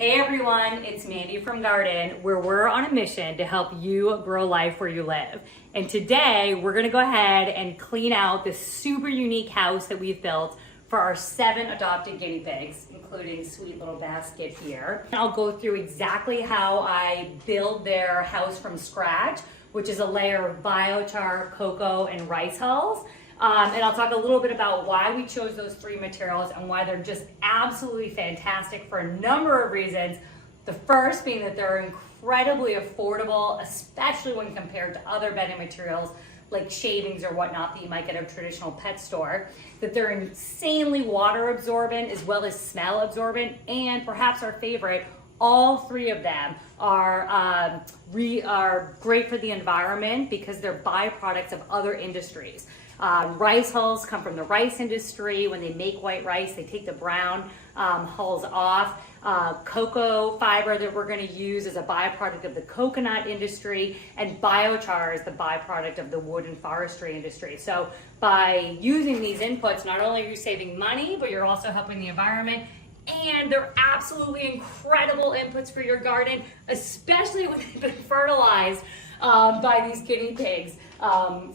Hey everyone, it's Mandy from Garden, where we're on a mission to help you grow life where you live. And today we're gonna go ahead and clean out this super unique house that we've built for our 7 adopted guinea pigs, including sweet little basket here. And I'll go through exactly how I build their house from scratch, which is a layer of biochar, cocoa, and rice hulls. And I'll talk a little bit about why we chose those 3 materials and why they're just absolutely fantastic for a number of reasons. The first being that they're incredibly affordable, especially when compared to other bedding materials like shavings or whatnot that you might get at a traditional pet store. That they're insanely water absorbent as well as smell absorbent, and perhaps our favorite, all 3 of them are great for the environment because they're byproducts of other industries. Rice hulls come from the rice industry. When they make white rice, they take the brown hulls off. Cocoa fiber that we're going to use is a byproduct of the coconut industry, and biochar is the byproduct of the wood and forestry industry. So by using these inputs, not only are you saving money, but you're also helping the environment. And they're absolutely incredible inputs for your garden, especially when they've been fertilized by these guinea pigs.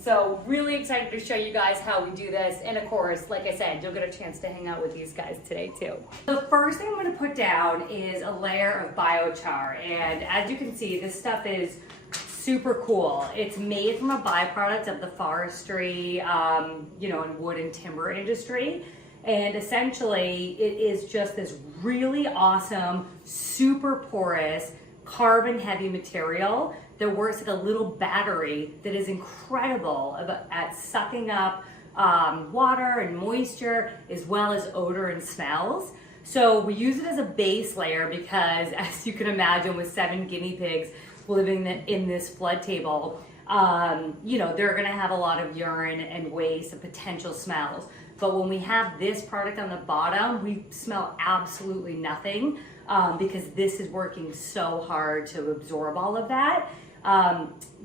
So really excited to show you guys how we do this. And of course, like I said, you'll get a chance to hang out with these guys today too. The first thing I'm going to put down is a layer of biochar. And as you can see, this stuff is super cool. It's made from a byproduct of the forestry, and wood and timber industry. And essentially, it is just this really awesome, super porous, carbon-heavy material that works like a little battery that is incredible at sucking up water and moisture, as well as odor and smells. So we use it as a base layer because, as you can imagine, with 7 guinea pigs living in this flood table, they're gonna have a lot of urine and waste and potential smells. But when we have this product on the bottom, we smell absolutely nothing because this is working so hard to absorb all of that.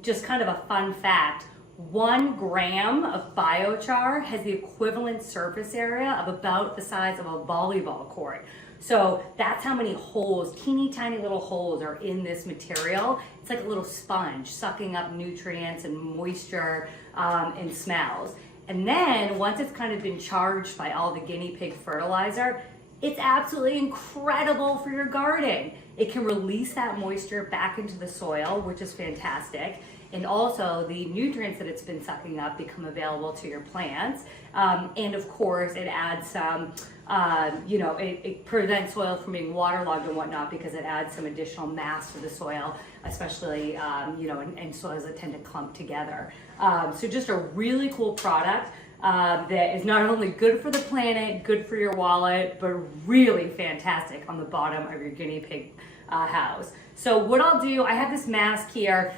Just kind of a fun fact, 1 gram of biochar has the equivalent surface area of about the size of a volleyball court. So that's how many holes, teeny tiny little holes, are in this material. It's like a little sponge sucking up nutrients and moisture and smells. And then once it's kind of been charged by all the guinea pig fertilizer, it's absolutely incredible for your garden. It can release that moisture back into the soil, which is fantastic. And also the nutrients that it's been sucking up become available to your plants. And of course, it adds some, it prevents soil from being waterlogged and whatnot because it adds some additional mass to the soil, especially, and soils that tend to clump together. So just a really cool product that is not only good for the planet, good for your wallet, but really fantastic on the bottom of your guinea pig house. So what I'll do, I have this mask here.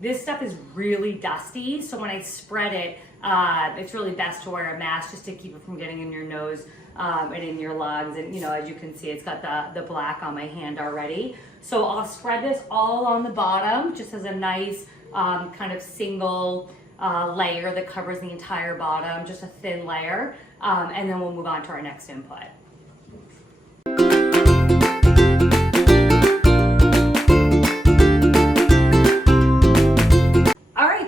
This stuff is really dusty, so when I spread it, it's really best to wear a mask just to keep it from getting in your nose and in your lungs. And as you can see, it's got the black on my hand already. So I'll spread this all on the bottom, just as a nice kind of single layer that covers the entire bottom, just a thin layer. And then we'll move on to our next input.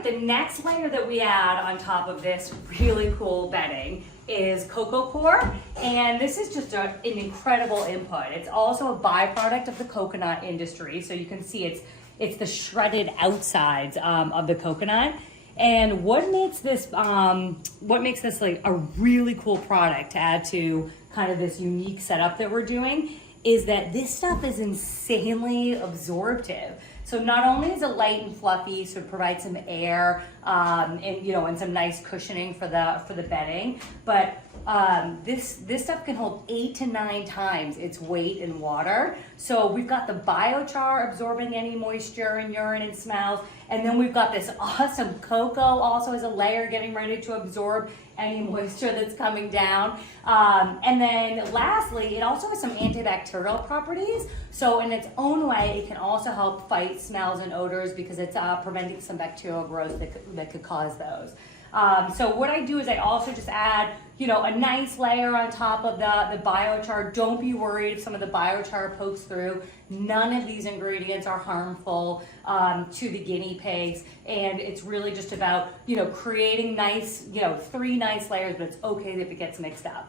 The next layer that we add on top of this really cool bedding is Coco Coir, and this is just an incredible input. It's also a byproduct of the coconut industry, so you can see it's the shredded outsides of the coconut. And what makes this like a really cool product to add to kind of this unique setup that we're doing is that this stuff is insanely absorptive. So not only is it light and fluffy, so it provides some air and some nice cushioning for the bedding, but this stuff can hold 8 to 9 times its weight in water. So we've got the biochar absorbing any moisture and urine and smells, and then we've got this awesome cocoa also as a layer getting ready to absorb any moisture that's coming down. And then lastly, it also has some antibacterial properties. So in its own way, it can also help fight smells and odors because it's preventing some bacterial growth that could cause those. So what I do is I also just add, a nice layer on top of the biochar. Don't be worried if some of the biochar pokes through. None of these ingredients are harmful to the guinea pigs, and it's really just about, creating nice, 3 nice layers, but it's okay if it gets mixed up.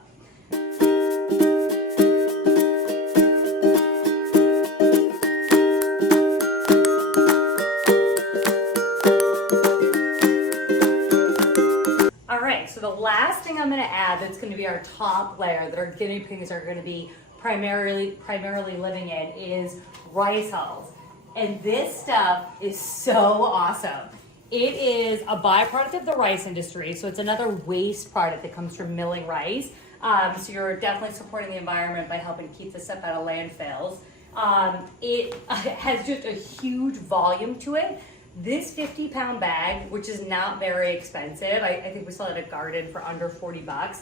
So the last thing I'm going to add that's going to be our top layer that our guinea pigs are going to be primarily living in is rice hulls. And this stuff is so awesome. It is a byproduct of the rice industry, so it's another waste product that comes from milling rice. So you're definitely supporting the environment by helping keep this stuff out of landfills. It has just a huge volume to it. This 50-pound bag, which is not very expensive, I think we sell it at Garden for under 40 bucks,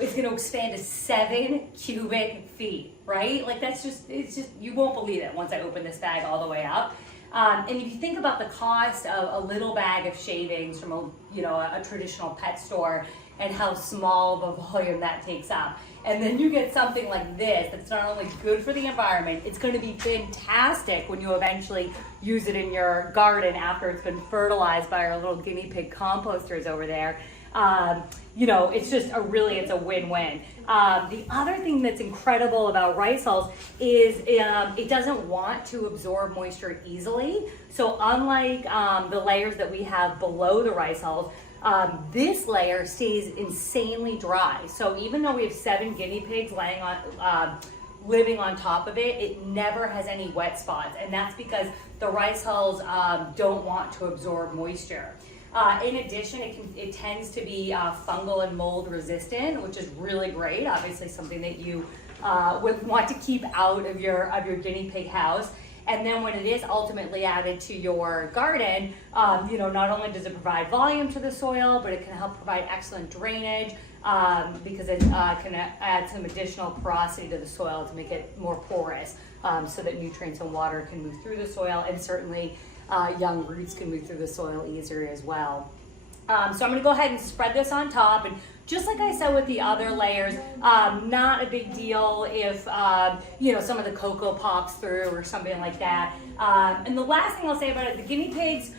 is going to expand to 7 cubic feet, right? Like it's just, you won't believe it once I open this bag all the way up. And if you think about the cost of a little bag of shavings from a traditional pet store and how small of a volume that takes up, and then you get something like this that's not only good for the environment, it's going to be fantastic when you eventually use it in your garden after it's been fertilized by our little guinea pig composters over there. It's just it's a win-win. The other thing that's incredible about rice hulls is it doesn't want to absorb moisture easily. So unlike the layers that we have below the rice hulls, this layer stays insanely dry. So even though we have 7 guinea pigs living on top of it, it never has any wet spots. And that's because the rice hulls don't want to absorb moisture. In addition, it tends to be fungal and mold resistant, which is really great. Obviously something that you would want to keep out of your guinea pig house. And then when it is ultimately added to your garden, not only does it provide volume to the soil, but it can help provide excellent drainage because it can add some additional porosity to the soil to make it more porous so that nutrients and water can move through the soil, and certainly young roots can move through the soil easier as well. So I'm going to go ahead and spread this on top, and just like I said with the other layers, not a big deal if some of the cocoa pops through or something like that. And the last thing I'll say about it, the guinea pigs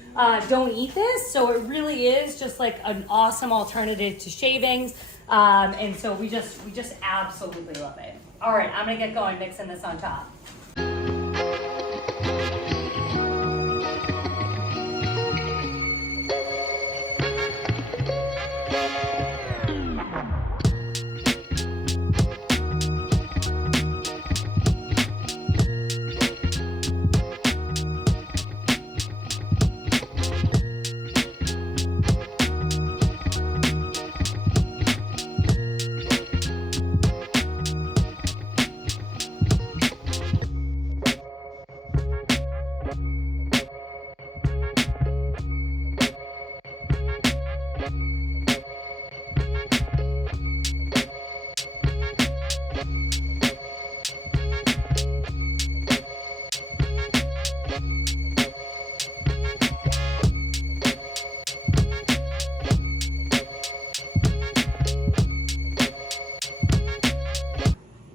don't eat this, so it really is just like an awesome alternative to shavings. And so we just absolutely love it. All right, I'm gonna get going mixing this on top.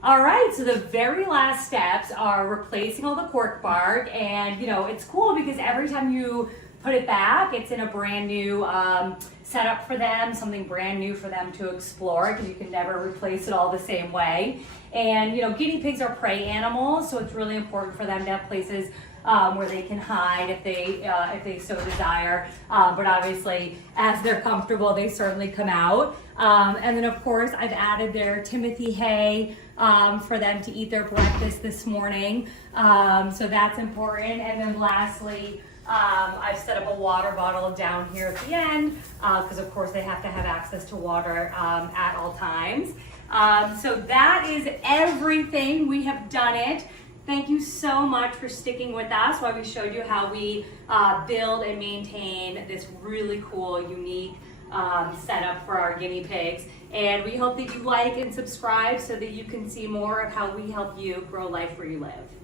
All right, so the very last steps are replacing all the cork bark, and it's cool because every time you put it back, it's in a brand new setup for them, something brand new for them to explore, because you can never replace it all the same way. And guinea pigs are prey animals, so it's really important for them to have places where they can hide if they so desire. But obviously, as they're comfortable, they certainly come out. And then of course, I've added their Timothy hay for them to eat their breakfast this morning. So that's important. And then lastly, I've set up a water bottle down here at the end because of course they have to have access to water at all times. So that is everything. We have done it. Thank you so much for sticking with us while we showed you how we build and maintain this really cool, unique setup for our guinea pigs. And we hope that you like and subscribe so that you can see more of how we help you grow life where you live.